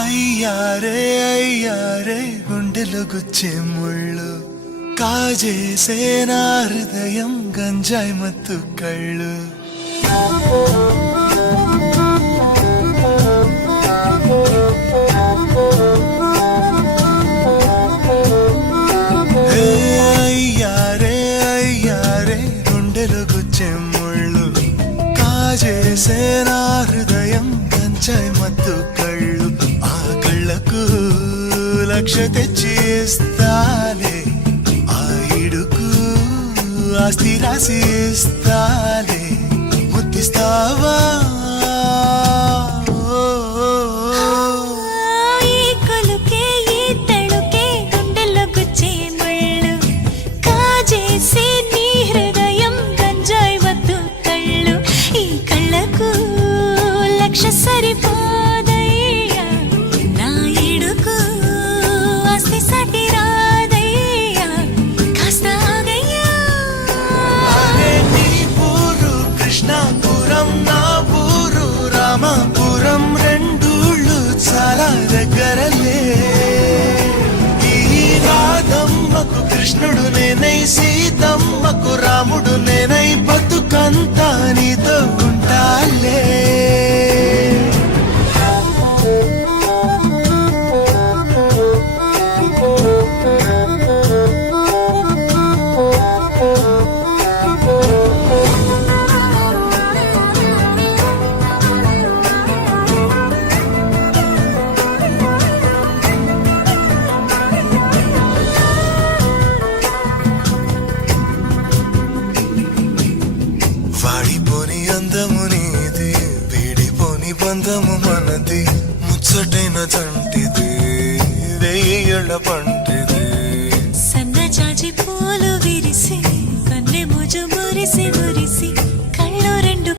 అయ్యారే గుండెలు గుచ్చే ముళ్ళు కాజేసే నా హృదయం గంజాయి మత్తు కళ్ళు అయ్యారే గుండెలు గుచ్చే ముళ్ళు కాజేసే నా హృదయం గంజాయి మత్తు కళ్ళు ఆ కళ్ళకు లక్ష తెచ్చి ఇస్తాలే ఆ ఇడుకు ఆస్తి రాసి ఇస్తాలే ముద్దిస్తావా సరిపోదయ్యా నా ఇడుకు ఆస్తి సటి రాదయ్యా కాస్త ఆగయ్యా నీ ఊరు కృష్ణాపురం నా ఊరు రామాపురం రెండూళ్ళు చాలా దగ్గరలే ఈ రాధమ్మకు కృష్ణుడు నేనై సీతమ్మకు రాముడు నేనై బతుకంతా నీతో ఉంటాలే వాడిపోని అందము నీది వీడిపోని బంధము మనది ముచ్చటైన చంటిది వెయ్యేళ్ల పంటిది సన్న జాజి పూలు విరిసి కన్నె ముజు మురిసి మురిసి